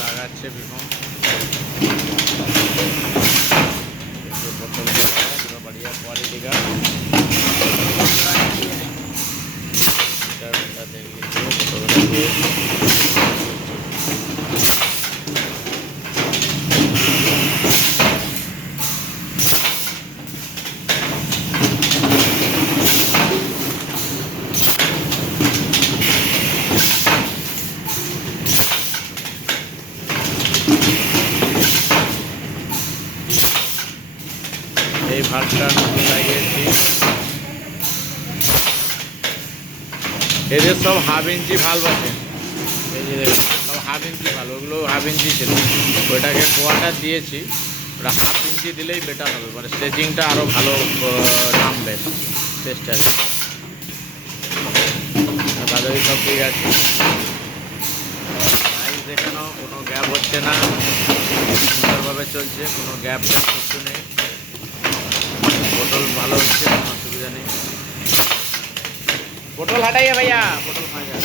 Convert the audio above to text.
লাগাচ্ছে বিভম बढ़िया क्वालिटी का देख लीजिए। এই ভালটা লাগিয়েছি, এদের সব হাফ ইঞ্চি ভাল্ব আছে, এই যে সব হাফ ইঞ্চি ভাল্ব, ওগুলো হাফ ইঞ্চি ছিল, ওইটাকে কোয়ার্টার দিয়েছি, ওটা হাফ ইঞ্চি দিলেই বেটার হবে, মানে স্ট্রেচিংটা আরও ভালো নামবে চেষ্টার। বাদবাকি সব ঠিক আছে, সাইজ দেখে নাও, কোনো গ্যাপ হচ্ছে না, সুন্দরভাবে চলছে, কোনো গ্যাপ কিছু নেই, পটল ভালো হচ্ছে, কোনো অসুবিধা নেই। পটল हटाइए भैया, पटल खा जा।